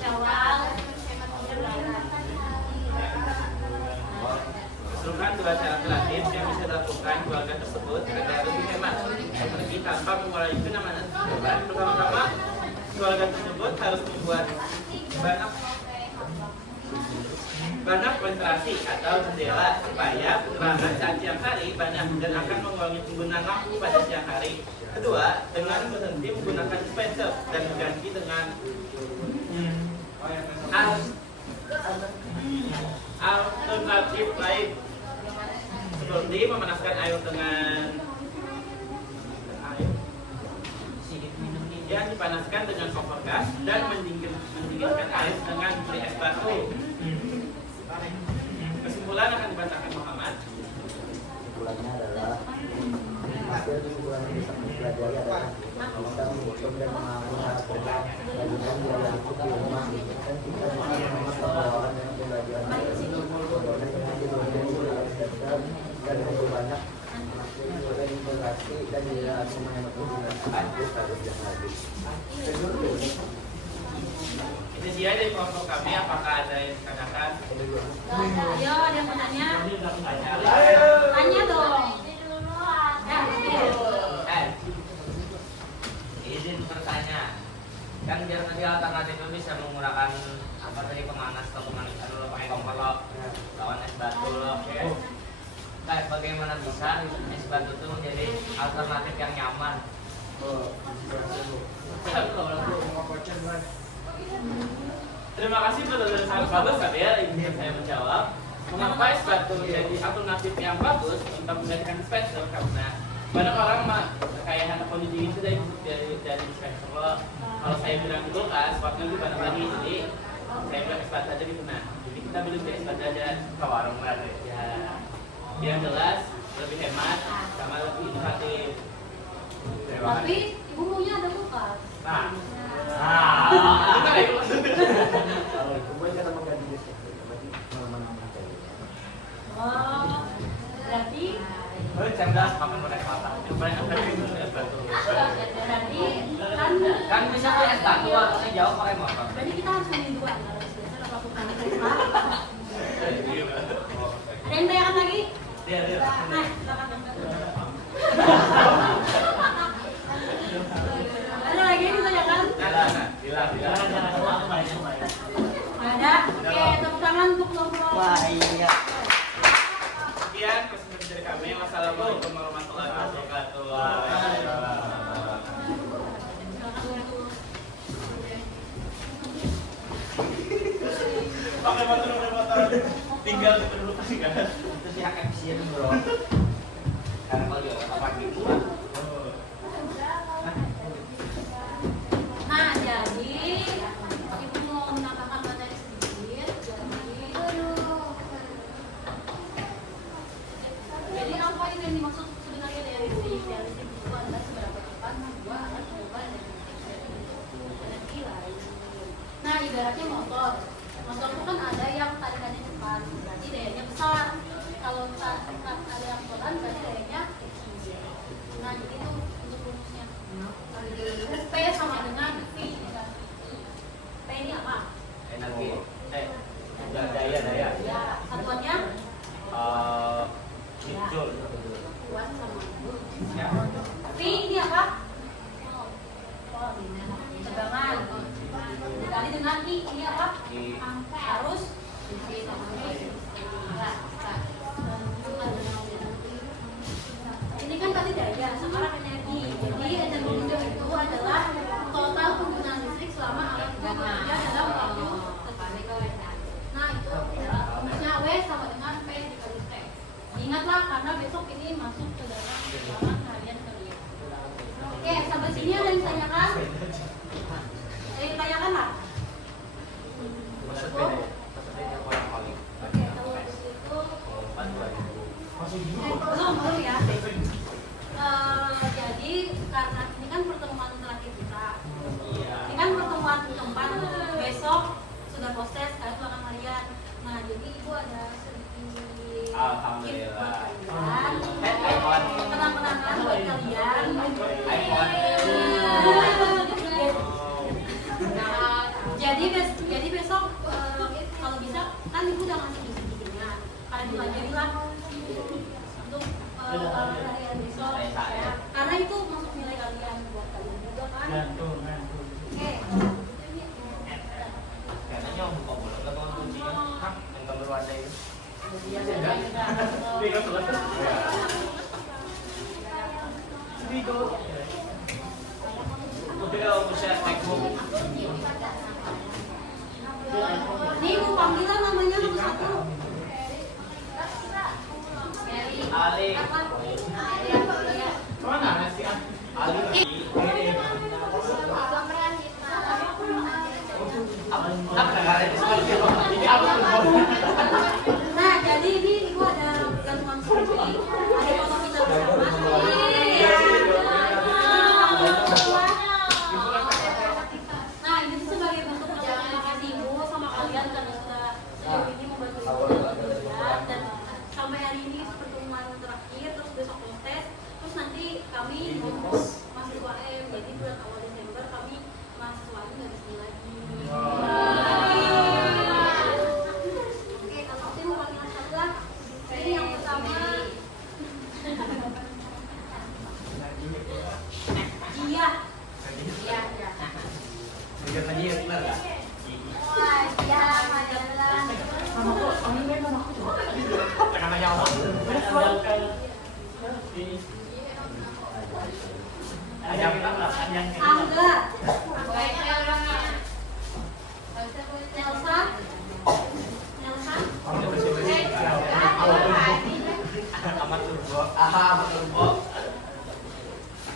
Syawal. Keseluruhan dua cara kreatif yang bisa dilakukan keluarga tersebut agar lebih hemat energi tanpa mengurangi kenyamanan. Pertama-tama, keluarga tersebut harus membuat banyak ventilasi atau jendela supaya penerangan saat siang hari banyak dan akan mengurangi penggunaan lampu pada siang hari. Kedua, dengan berhenti menggunakan dispenser dan mengganti dengan alternatif lain seperti memanaskan air dengan yang dipanaskan dengan kompor gas dan mendinginkan air dengan beri es batu. Kesimpulan akan dibacakan Muhammad. Kesimpulannya adalah hasil kesimpulan yang bisa dipelajari adalah bisa menghitung dan mengambil pelajaran yang cukup di rumah dan kita bisa mengamalkan dan pelajaran dan lebih banyak integrasi dan juga menghemat lanjut harus yang lagi. Itu dia dari kelompok kami. Apakah ada yang ditanyakan? Ayo, ada yang mau tanya? Tanya dong. izin bertanya kan biar tadi alternatif itu bisa menggunakan apa tadi pemanas atau pemanasan dulu pakai kompor lo lawan es batu lo kayak bagaimana bisa es batu itu menjadi alternatif yang nyaman. Terima kasih pertanyaan sangat bagus kan ya, ingin saya menjawab mengapa es batu menjadi alternatif yang bagus untuk menjadikan dispenser karena banyak orang kayak anak kondisi itu dari dispenser lo. Kalau saya bilang dulu kan, waktu itu banyak lagi, jadi saya bilang es batu aja gitu nah. Jadi kita bilang es batu aja ke warung lah ya. Yang jelas lebih hemat sama lebih inovatif. Tapi ibu maunya ada kulkas. Nah, Nah, itu Kalau kemudian kita mengganti listrik, berarti mana-mana saja. Oh, berarti cerdas makan pakai mata. Cobain apa itu es batu. berarti Kan bisa pakai es batu atau jauh pakai motor. berarti kita harus mingguan kalau biasa ada lakukan kerja. Ada yang tanyakan lagi? dia. Nah, silakan. Ada lagi yang ditanyakan? Hilang. Ada. Oke, tepuk tangan untuk kelompok. iya. Sekian kesimpulan dari kami. Wassalamualaikum warahmatullahi wabarakatuh. Pakai motor tinggal di penduduk kan. Itu sih hak efisien bro. Karena kalau dia apa gitu. Nah, jadi ibu mau menambahkan materi sedikit. Jadi apa yang dimaksud sebenarnya dari listrik? Dari listrik itu adalah seberapa cepat membuat akan berubah dari energi lain. Nah, ibaratnya motor. Motor itu kan ada yang tarikannya cepat, berarti dayanya besar. Kalau ada yang pelan, berarti dayanya kecil. Nah, jadi itu untuk rumusnya. P sama dengan V. P ini apa? Energi. Daya. Ya, satuannya Joule. kuat sama Ya. V ini apa? Tegangan. Dikali dengan I ini apa? I. Arus. Ini kan tadi daya, sekarang energi. Jadi energi itu adalah total penggunaan listrik selama alat itu bekerja dalam waktu tertentu. Nah itu rumusnya W sama dengan P dikali T. Ingatlah karena besok ini masuk ke dalam ulangan harian kalian. Oke, sampai sini ada yang tanyakan? Ada yang tanyakan lah? Cukup? Oke, kalau begitu belum ya. Jadi karena ini kan pertemuan terakhir kita. Ini kan pertemuan keempat. Besok sudah proses kalian ulangan harian. Nah, jadi ibu ada sedikit Alhamdulillah. Kenang-kenangan buat kalian. Jadi besok kalau bisa kan ibu udah ngasih bisikinnya. Kalian pelajarilah untuk harian besok. Karena itu masuk nilai kalian buat kalian juga kan. Oke. Kayaknya buka bola ke bawah kuncinya. Yang gambar warna itu. Ini ibu panggilan namanya satu. Ali. Mana sih? Apa negara itu seperti itu? Ini apa? Nah, jadi ini ibu ada gantungan kunci, ada foto kita bersama. Nah, ini tuh sebagai bentuk terima kasih ibu sama kalian karena sudah sejauh ini membantu ibu dalam belajar dan sampai hari ini pertemuan terakhir terus besok tes terus nanti kami mahasiswa M jadi bulan awal Desember kami mahasiswa M nggak di sini lagi. Oke, kalau saya mau panggil satu lah. Ini yang pertama. Iya. Iya. Andalkan ini. Yang kita melakukan yang ini. Angga. Nelsa. Nelsa. Amat turbo. Aha, turbo.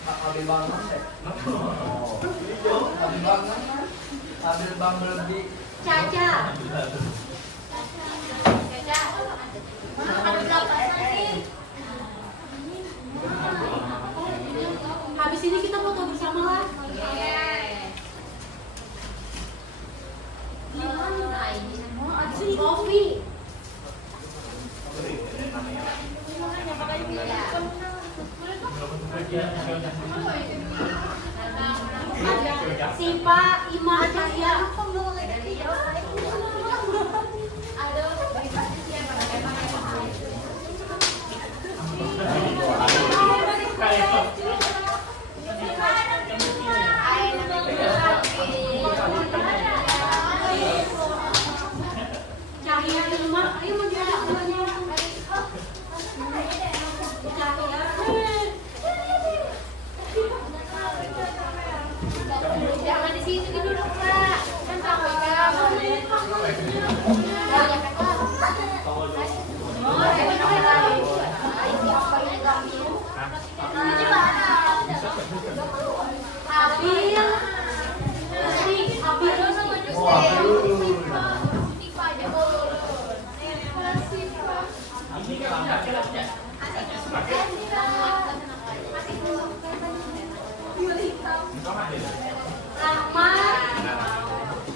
Abi bangun deh. Abi bangun. Sambil bangun lebih. Caca. Ada berapa sih? Habis ini kita foto bersama lah. Abis ini kopi. Sipa, Ima, Cahya. Cahya, Ima, ayo mau jalan semuanya. Cahya. Jangan di situ dulu, Kak. Kan kamu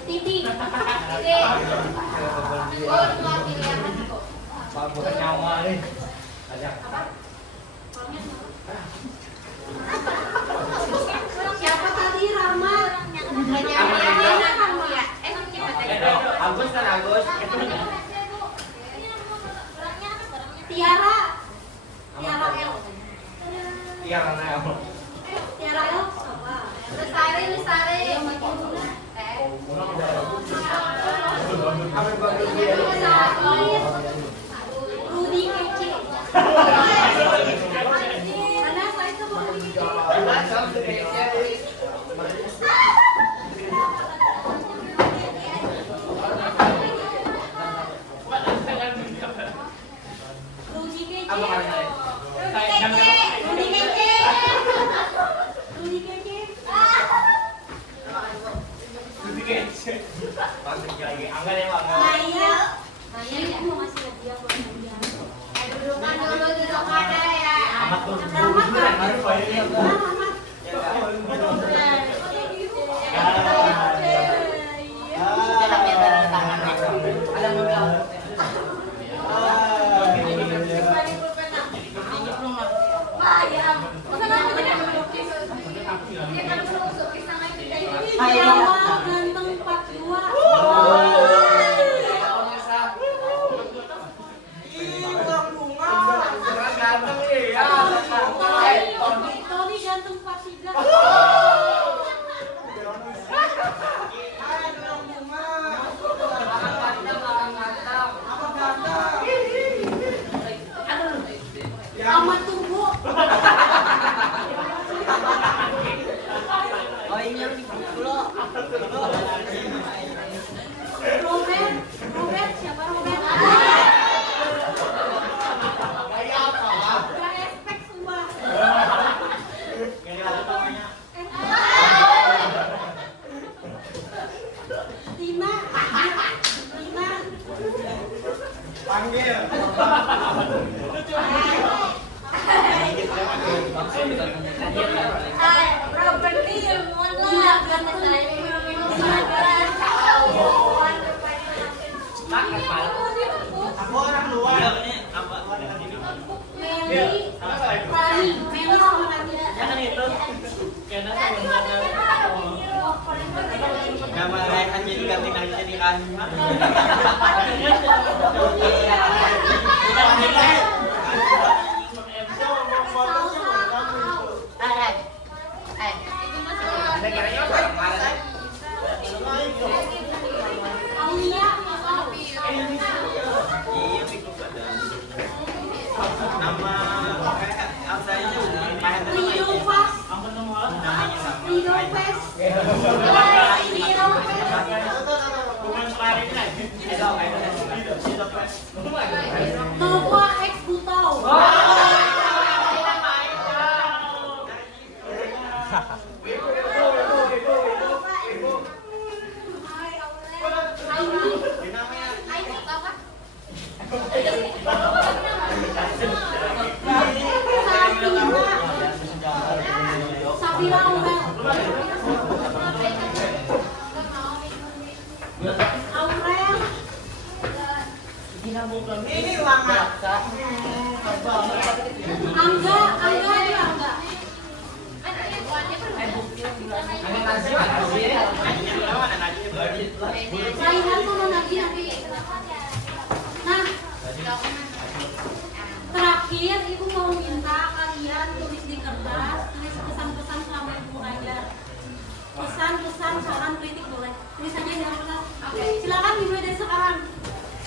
Titi. Bukan nyawa nih. Siapa tadi? Rama. Agus kan Agus. Tiara. Tiara L. Tiara Nel. Tiara L. Apa? Lestari. Abi bangun dia. Rudi Kece. Mana saya itu mau Rudi Kece. Rudi Kece. Rudi Kece. Rudi Kece. Maya. Maya ya mau ngasih hadiah buat dia. Dudukan dulu, dudukannya ya. Ganteng 42. Tony ganteng 43. Amat turbo. Robert, siapa Robert? Gak expect sumpah. Tina. Panggil. Robert ini ilmuwan lah. Iya, ganteng. Aku orang luar. Meli, Rani, Meli sama Rani. Jangan itu. Karena sebenarnya Nama Raihan jadi ganti jadi Rani. Aulia, Iya, pikir pada. Nova X Butau. Sabila Aurel. Aurel. Ini uang apa? Angga dia Angga. Raihan sama Nadia. Nah, terakhir ibu mau minta kalian tulis di kertas, tulis pesan-pesan selama ibu mengajar. Pesan-pesan, saran, kritik boleh. Tulis aja di kertas. Oke, silakan dimulai dari sekarang.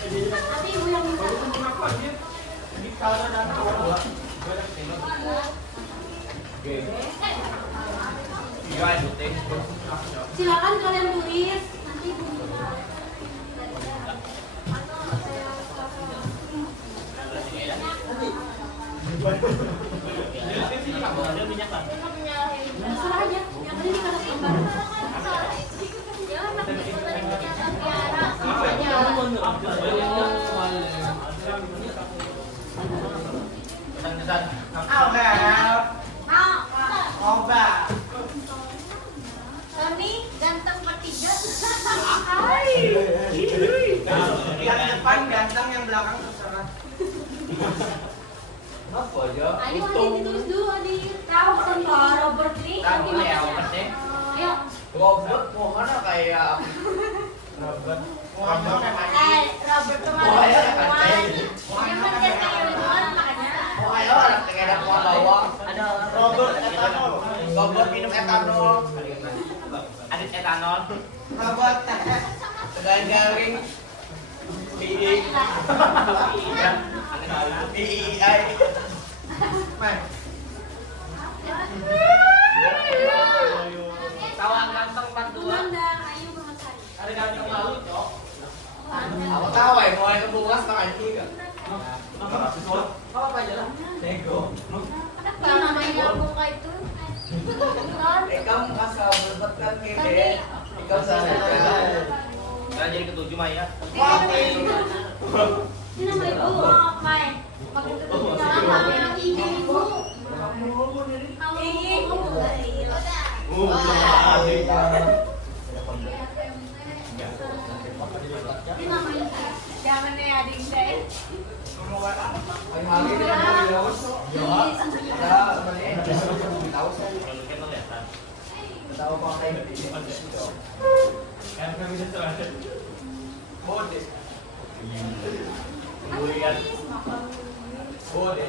Nanti ibu yang minta. Silakan kalian tulis. Nanti ibu minta. Terserah aja. Yang penting di kertas gambar. Tony ganteng bertiga. Yang depan ganteng, yang belakang terserah. Apa aja? Ayo Adit ditulis dulu Adit. Tahu kan Pak Robert nih? Tahu ya, Robert deh. Ayo. Robert mau mana kayak Robert? Robert kemarin. Yang penting kayak orang makanya. Oh ayo anak kayak kuah bawang. Ada Robert etanol. Robert minum etanol. Adit etanol. Robert tegan garing. Biik. BEI. Man. Kawan ganteng pantuan. Bunda, ayo mengasari. Ada ganti lalu, Cok. Aku tahu ya, mulai ke bunga setengah tiga. Apa aja lah? Nego. Apa namanya buka itu? Ikam asal berbetan kede. Ikam sana. Nah, jadi ketujuh Maya. Ini nama ibu. Main. Namanya ibu. Ini nama ibu. Jangan nih adik saya. Hari-hari dia mau dilawas. Ya, tahu saya. Tahu pakai ini. Kan kami bisa terakhir. Bode. Kemudian Bode.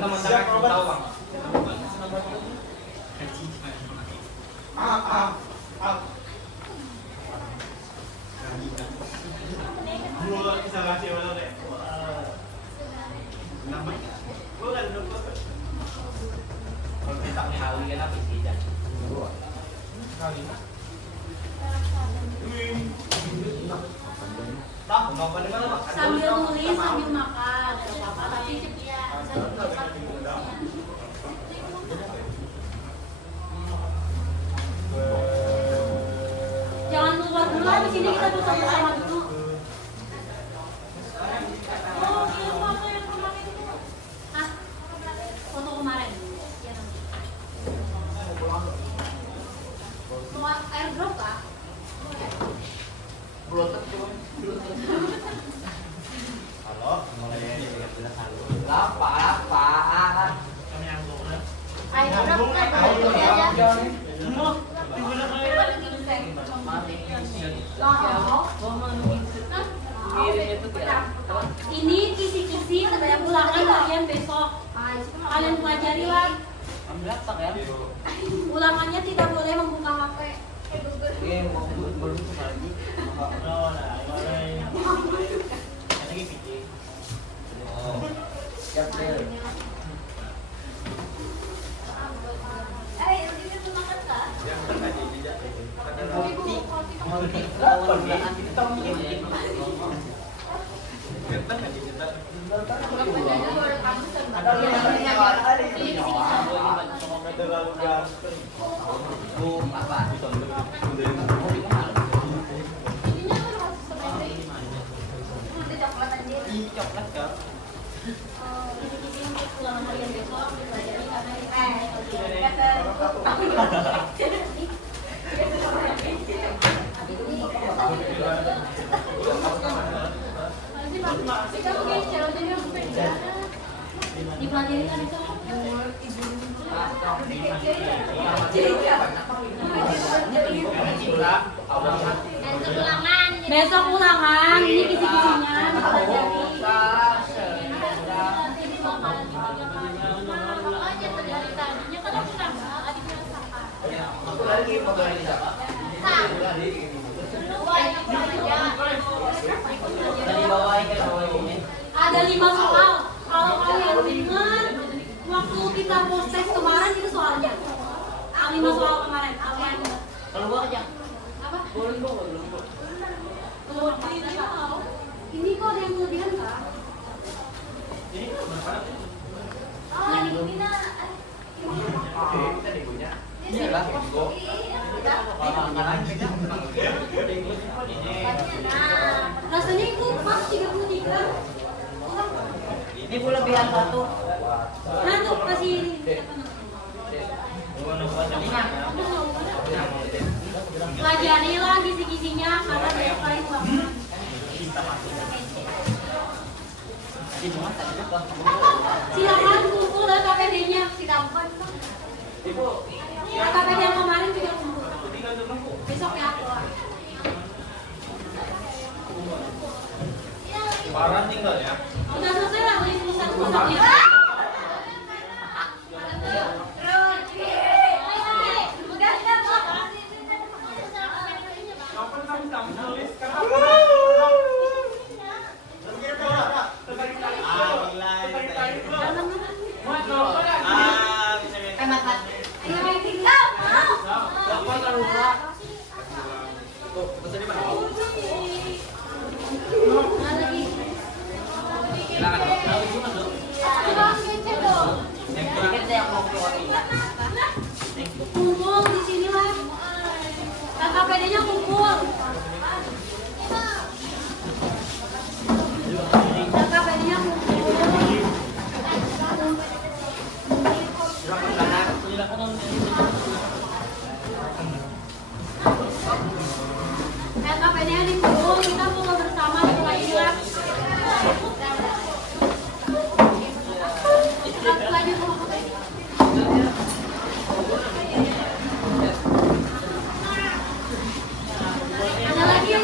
teman-teman tahu Bang. Kalau kita ngehali kan apa sih dan Sambil tulis, sambil makan. Gak apa-apa, tapi cepat. Jangan keluar dulu, di sini kita bersama-sama dulu. Oh, iya foto yang kemarin itu. Hah? Foto kemarin. Iya nanti. Bawa airdrop Pak? Blotet cuma. Halo, mulai 13 halo. Lapa. Airdrop kan itu aja. Ini kisi-kisi kepada ulangan kalian besok. Kalian pelajari lah. Ulangannya tidak boleh membuka HP. Ini mau belum lagi. Siap deh. Ini tuh makan kah? Terlalu ganteng. Coklat kak. Kisi-kisi untuk ulangan harian besok dipelajari karena dipelajari kan itu besok ulangan ini kisi-kisinya dipelajari. Ada 5 soal. Kalau kalian ingat waktu kita post test kemarin itu soalnya. 5 soal kemarin. Kalian Keluar aja. apa? Belum. Keluar ini kok ada yang kelebihan kak? Rasanya itu pas 33. Ini kelebihan satu. Nah tuh kasih ini. Pelajari lah kisi-kisinya karena banyak kali ulangan. Silakan kumpul lah KPD-nya. KPD yang kemarin juga kumpul. Besok ya. Parah tinggal ya. Udah selesai lah beli satu kotaknya. Kumpul di sini lah. KPD-nya kumpul. KPD-nya kumpul. KPD-nya dikumpul. Kita kumpul bersama mulai lah. Lanjut dulu. Ada lagi ya?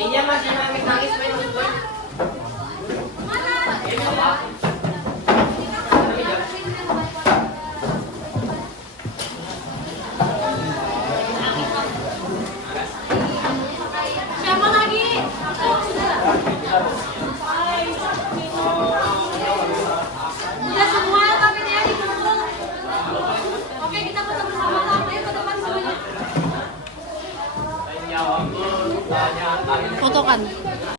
Iya masih nangis main gue. Siapa lagi? Udah semua KPD-nya dikumpul. Oke, kita foto bersama lah. Ayo ke depan semuanya. Fotokan.